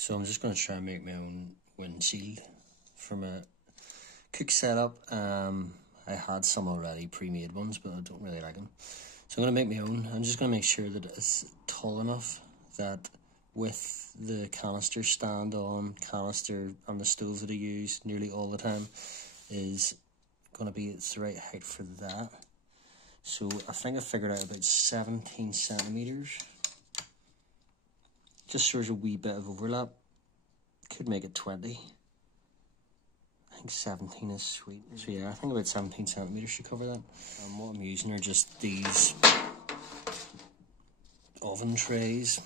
So I'm just going to try and make my own windshield for my cook setup. I had some already pre-made ones, but I don't really like them. So I'm going to make my own. I'm just going to make sure that it's tall enough that with the canister stand on, canister on the stove that I use nearly all the time is going to be it's the right height for that. So I think I figured out about 17 centimeters. Just so there's a wee bit of overlap. Could make it 20. I think 17 is sweet. So yeah, I think about 17 centimeters should cover that. What I'm using are just these oven trays,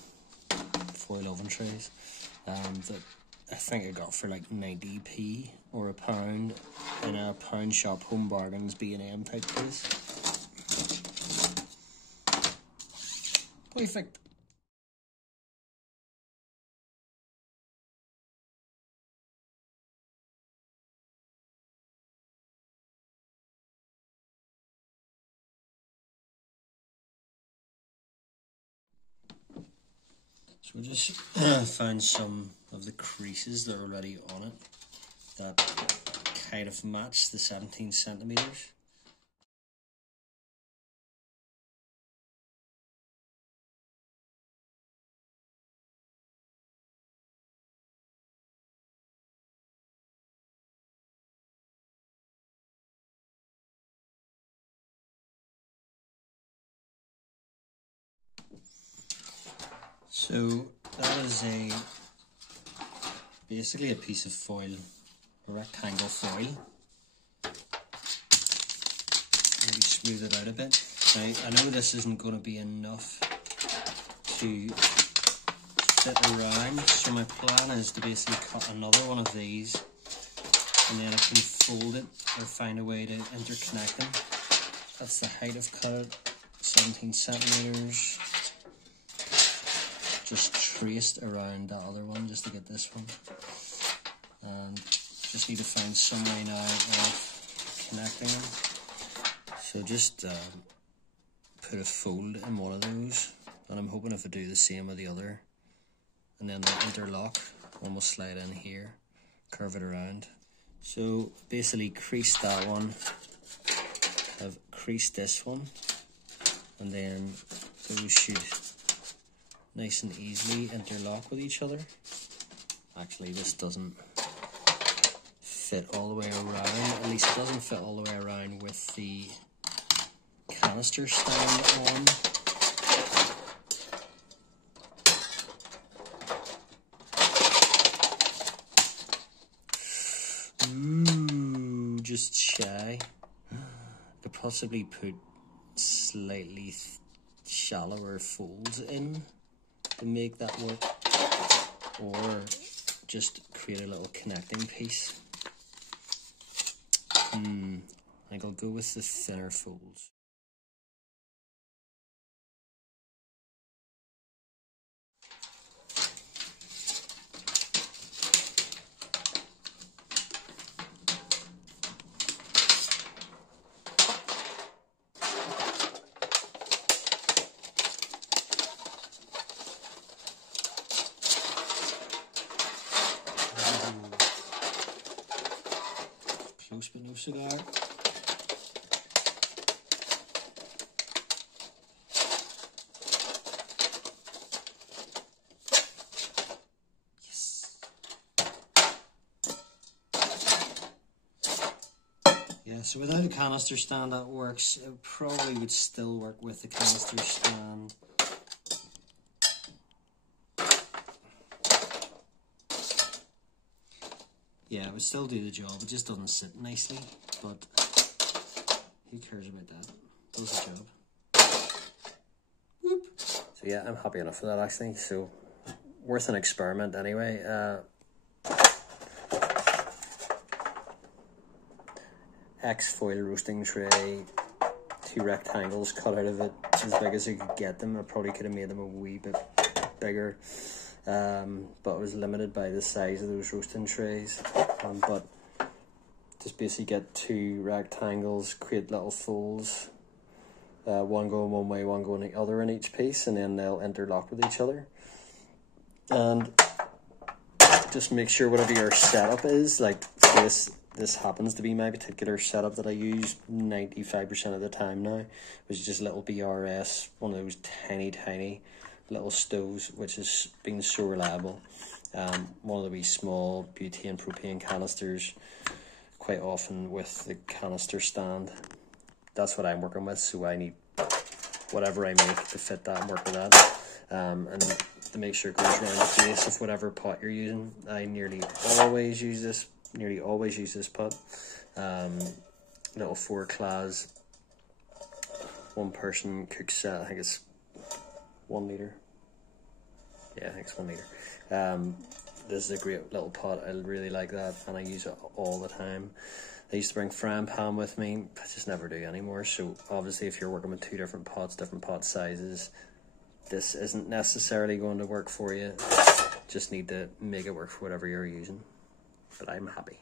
foil oven trays, that I think I got for like 90p or £1 in a pound shop home bargains B&M type place. Perfect. So we just found some of the creases that are already on it that kind of match the 17 centimeters. So that is basically a piece of foil, a rectangle foil. Maybe smooth it out a bit. Now I know this isn't going to be enough to fit around, so my plan is to basically cut another one of these and then I can fold it or find a way to interconnect them. That's the height I've cut it, 17 centimeters. Just traced around that other one just to get this one, and just need to find some way now of connecting them. So just put a fold in one of those, and I'm hoping if I do the same with the other, and then the interlock one will slide in here, curve it around. So basically crease that one, I've creased this one, and then those should nice and easily interlock with each other. Actually, this doesn't fit all the way around. At least it doesn't fit all the way around with the canister stand on. Ooh, just shy. Could possibly put slightly shallower folds in to make that work, or just create a little connecting piece. I think I'll go with the thinner folds. Close but no cigar. Yes. Yeah, so without a canister stand that works. It probably would still work with the canister stand. Yeah, it would still do the job, it just doesn't sit nicely, but who cares about that? Does the job. Whoop. So yeah, I'm happy enough with that actually, so worth an experiment anyway. X foil roasting tray, 2 rectangles cut out of it, as big as I could get them. I probably could have made them a wee bit bigger. But I was limited by the size of those roasting trays, but just basically get 2 rectangles, create little folds, one going one way, one going the other in each piece, and then they'll interlock with each other. And just make sure whatever your setup is, like this happens to be my particular setup that I use 95% of the time now, which is just little BRS, one of those tiny little stoves, which has been so reliable. One of the wee small butane propane canisters, quite often with the canister stand. That's what I'm working with, so I need whatever I make to fit that and work with that. And to make sure it goes around the base of whatever pot you're using. I nearly always use this pot. Little 4-class, one person cook set. I think it's 1 litre. Yeah, I think it's 1 litre. This is a great little pot. I really like that, and I use it all the time. I used to bring frying pan with me, I just never do anymore. So obviously if you're working with 2 different pots, different pot sizes, this isn't necessarily going to work for you. Just need to make it work for whatever you're using. But I'm happy.